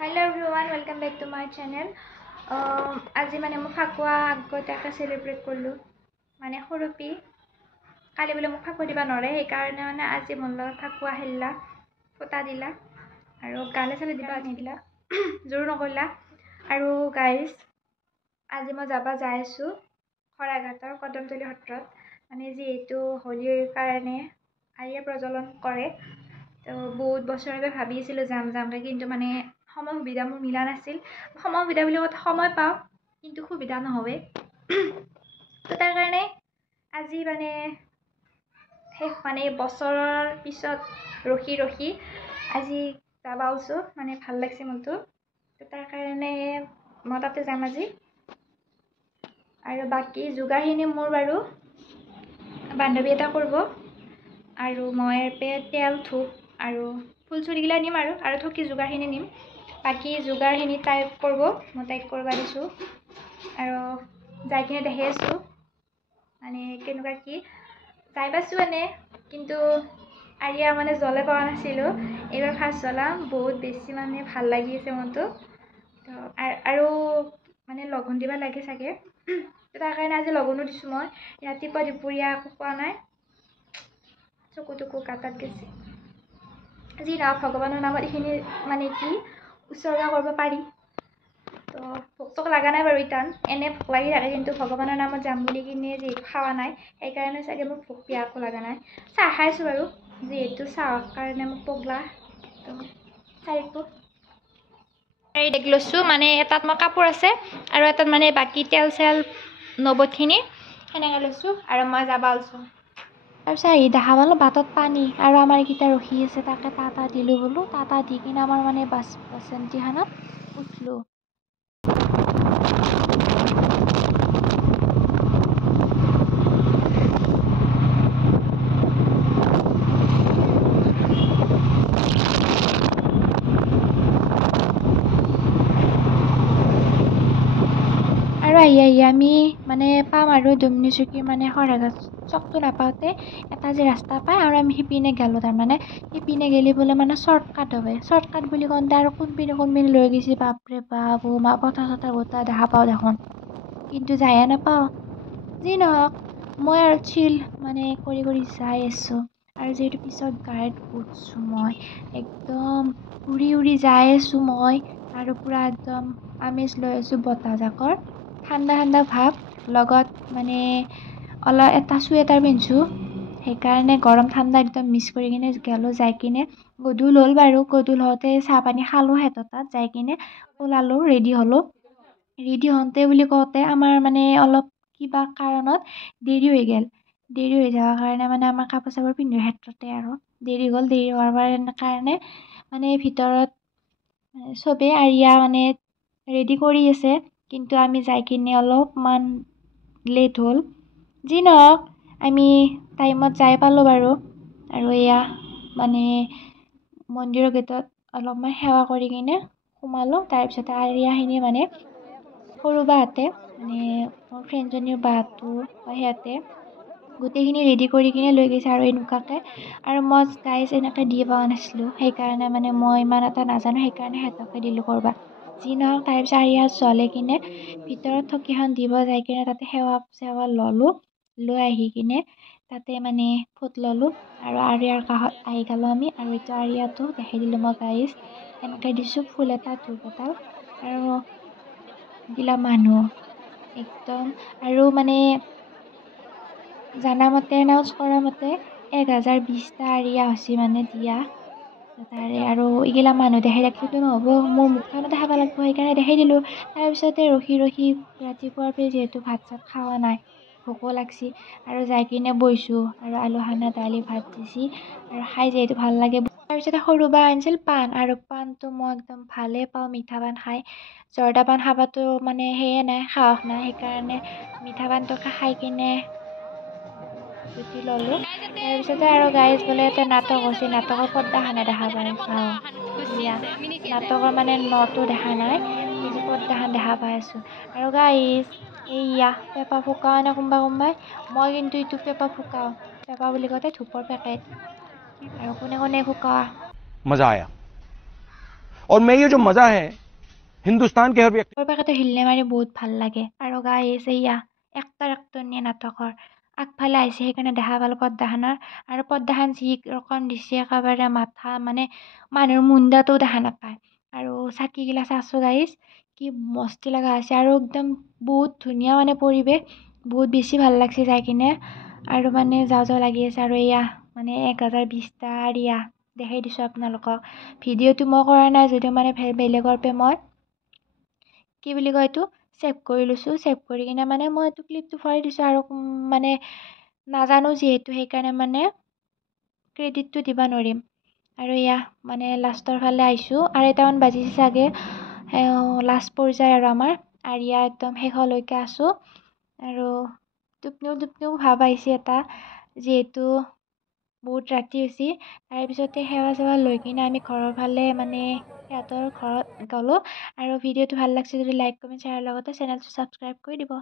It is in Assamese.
Hello everyone, welcome back to my channel. আজি মানে মই ফাকুৱা আগতীয়াকৈ চেলিব্ৰেট কৰিলোঁ মানে সৰুপি কালি বোলে মোক ফাকুৱা দিবা নৰে সেইকাৰণে মানে আজি মোৰ লগত ফাকুৱা খেলিলা ফুটা দিলা আৰু গালে চালে দিবা নিদিলা জোৰ নকৰিলা আৰু গাইজ আজি মই যাই আছোঁ শৰাইঘাটৰ কদমতলী সত্ৰত মানে যিহেতু হোলীৰ কাৰণে আৰিয়া প্ৰজ্বলন কৰে তো বহুত বছৰলৈ ভাবি আছিলোঁ যামকৈ কিন্তু মানে সময় সুবিধা মোৰ মিলা নাছিল সময় সুবিধা বুলি কথা সময় পাওঁ কিন্তু সুবিধা নহয়ে তো তাৰ কাৰণে আজি মানে শেষ মানে বছৰৰ পিছত ৰখি আজি যাব ওলছোঁ মানে ভাল লাগছে মনটো তো তাৰ কাৰণে মই তাতে যাম আজি আৰু বাকী যোগাৰখিনি মোৰ বাৰু বান্ধৱী এটা কৰিব আৰু মই তেল ধূপ আৰু ফুল চুৰিগিলা নিম আৰু থকি যোগাৰখিনি নিম বাকী যোগাৰখিনি তাই কৰিব মই তাইক কৰিব দিছোঁ আৰু যাই কিনে দেখি আছোঁ মানে কেনেকুৱা কি যাই পাইছোঁ মানে কিন্তু আৰিয়া মানে জ্বলে পোৱা নাছিলোঁ এইবাৰ ফাৰ্ষ্ট জ্বলাম বহুত বেছি মানে ভাল লাগি আছে মনটো তো আৰু মানে লঘোণ দিব লাগে চাগে তাৰ কাৰণে আজি লঘোণো দিছোঁ মই ৰাতিপুৱা দুপৰীয়া একো খোৱা নাই চকু কাটাত গৈছে যি নহওক ভগৱানৰ নামত এইখিনি মানে কি উচৰ্গা কৰিব পাৰি তো ভোক চোক লগা নাই বাৰু ইটান এনে ভোক লাগি থাকে কিন্তু ভগৱানৰ নামত যাম বুলি কিনে যিহেতু খোৱা নাই সেইকাৰণে চাগে মোক ভোক পিয়াহো লগা নাই চাহ খাইছোঁ বাৰু যিহেতু চাহৰ কাৰণে মোক পগলা তো চাৰিটো দেখ লৈছোঁ মানে এটাত মই কাপোৰ আছে আৰু এটাত মানে বাকী তেল চেল নবদখিনি সেনেকৈ লৈছোঁ আৰু মই যাব ওলছোঁ তাৰপিছত আহি দেখা পালোঁ বাটত পানী আৰু আমাৰ এইকেইটা ৰখি আছে তাকে টাটা দিলোঁ বোলো টাটা দি কিনে আমাৰ মানে বাছণ্টিখনত উঠলোঁ আৰু আহি আমি মানে পাম আৰু দুমনিচুকী মানে শৰাইঘাট চকটো নাপাওঁতে এটা যে ৰাস্তা পায় আৰু আমি সিপিনে গ'লোঁ তাৰমানে সিপিনে গেলি বোলে মানে শ্বৰ্টকাট হবে শ্বৰ্টকাট বুলি কওঁতে আৰু কোনপিনে লৈ গৈছে বাপৰে বাপ মা পথাৰ চথাৰ গোটা দেখা পাওঁ দেখোন কিন্তু যায়ে নাপাওঁ যি নহওক মই আৰু চিল মানে কৰি যাই আছোঁ আৰু যিহেতু পিছত গাড়ীত উঠছোঁ মই একদম উৰি যাই আছোঁ মই আৰু পূৰা একদম আমেজ লৈ আছোঁ বতাহজাকৰ ঠাণ্ডা ভাৱ লগত মানে অলপ এটা চুৱেটাৰ পিন্ধিছোঁ সেইকাৰণে গৰম ঠাণ্ডা একদম মিক্স কৰি কিনে গ'লোঁ যাই কিনে গধূল হ'ল বাৰু গধূল হওঁতে চাহ পানী খালোঁ সিহঁতৰ তাত যাই কিনে ওলালোঁ ৰেডি হ'লোঁ ৰেডি হওঁতে বুলি কওঁতে আমাৰ মানে অলপ কিবা কাৰণত দেৰি হৈ গ'ল দেৰি হৈ যোৱাৰ কাৰণে মানে আমাৰ কাপোৰ চাপোৰ পিন্ধাৰ ক্ষেত্ৰতে আৰু দেৰি হোৱাৰ কাৰণে মানে ভিতৰত চবেই আৰিয়া মানে ৰেডি কৰি আছে কিন্তু আমি যাই কিনে অলপমান লেট হ'ল যি নহওক আমি টাইমত যাই পালোঁ বাৰু আৰু এয়া মানে মন্দিৰৰ গেটত অলপমান সেৱা কৰি কিনে সোমালোঁ তাৰপিছতে আৰিয়াখিনি মানে সৰু বাহঁতে মানে মোৰ ফ্ৰেণ্ডজনীৰ বাহঁতো সিহঁতে গোটেইখিনি ৰেডি কৰি কিনে লৈ গৈছে আৰু এনেকুৱাকৈ আৰু মই গাইজ এনেকৈ দি পোৱা নাছিলোঁ সেইকাৰণে মানে মই ইমান এটা নাজানো সেইকাৰণে সিহঁতকে দিলোঁ কৰবা যি নহওক তাৰপিছত আৰিয়া জ্বলে কিনে ভিতৰত থকীখন দিব যাই কিনে তাতে সেৱা চেৱা ল'লোঁ লৈ আহি কিনে তাতে মানে ফুট ল'লোঁ আৰু আৰিয়াৰ কাষত আহি গ'লোঁ আমি আৰু এইটো আৰিয়াটো দেখাই দিলোঁ মই গাইজ এনেকৈ দিছোঁ ফুল এটা ধূপ এডাল আৰু দিলা মানুহ একদম আৰু মানে জানামতে এনাউন্স কৰা মতে 1020টা আৰিয়া হৈছে মানে দিয়া তাৰে আৰু এইগিলা মানুহ দেখাই ৰাখিলেতো নহ'ব মোৰ মুখখনো দেখাব লাগিব সেইকাৰণে দেখাই দিলোঁ তাৰপিছতে ৰখি ৰাতিপুৱাৰ পৰা যিহেতু ভাত চাত খোৱা নাই ভোকো লাগছি আৰু যাই কিনে বহিছোঁ আৰু আলু খানা দালি ভাত দিছি আৰু খাই যিহেতু ভাল লাগে তাৰপিছতে সৰু বা আনিছিল পাণ আৰু পাণটো মই একদম ভালেই পাওঁ মিঠা পাণ খাই জৰ্দা পাণ খাবতো মানে সেয়ে নাই সাহস নাই সেইকাৰণে মিঠা পাণটোকে খাই কিনে জুতি ল'লোঁ তাৰপিছতে আৰু গাইজ বোলে এটা নাটক হৈছে নাটকৰ পৰ্দাখনে দেখা পাই চাওঁ এয়া নাটকৰ মানে নটো দেখা নাই এই যে পৰ্দাখন দেখা পাই আছোঁ আৰু গাইজ এইয়া পেপা ফুকাও নে কোনোবাই মই কিন্তু এইটো পেপা ফুকাওঁ পেপা বুলি কওঁতে ধূপৰ পেকেট আৰু কোনে ফুকাৱা मज़ा आया और मैं ये जो मज़ा है हिंदुस्तान के हर व्यक्ति পৰিৱেশটো হিলনে মাৰি বহুত ভাল লাগে আৰু গাইছে ইয়া একটনীয়া নাটকৰ আগফালে আহিছে সেইকাৰণে দেখা পালোঁ পদ্মাখনৰ আৰু পদ্মাখন যি ৰকম দিছে একেবাৰে মাথা মানে মানুহৰ মুণ্ডাটো দেখা নাপায় আৰু চাকিগিলা চাইছোঁ গাইছ কি মস্তি লগা হৈছে আৰু একদম বহুত ধুনীয়া মানে পৰিৱেশ বহুত বেছি ভাল লাগছে যাই কিনে আৰু মানে যাওঁ যাওঁ লাগি আছে আৰু এয়া মানে 1020টা ৰিয়া দেখাই দিছোঁ আপোনালোকক ভিডিঅ'টো মই কৰা নাই যদিও মানে বেলেগৰ পৰা মই কি বুলি কয় এইটো ছেভ কৰি লৈছোঁ ছেভ কৰি কিনে মানে মই এইটো ক্লিপটো ভৰাই দিছোঁ আৰু মানে নাজানো যিহেতু সেইকাৰণে মানে ক্ৰেডিটটো দিব নোৱাৰিম আৰু এয়া মানে লাষ্টৰ ফালে আহিছোঁ আৰু 2:30মান বাজিছে চাগে লাষ্ট পৰ্যায় আৰু আমাৰ আৰিয়া একদম শেষলৈকে আছোঁ আৰু টোপনিও ভাৱ আহিছে এটা যিহেতু বহুত ৰাতি হৈছে তাৰপিছতে সেৱা চেৱা লৈ কিনে আমি ঘৰৰ ফালে মানে সিহঁতৰ ঘৰত গ'লোঁ আৰু ভিডিঅ'টো ভাল লাগিছে যদি লাইক কমেণ্ট শ্বেয়াৰৰ লগতে চেনেলটো ছাবস্ক্ৰাইব কৰি দিব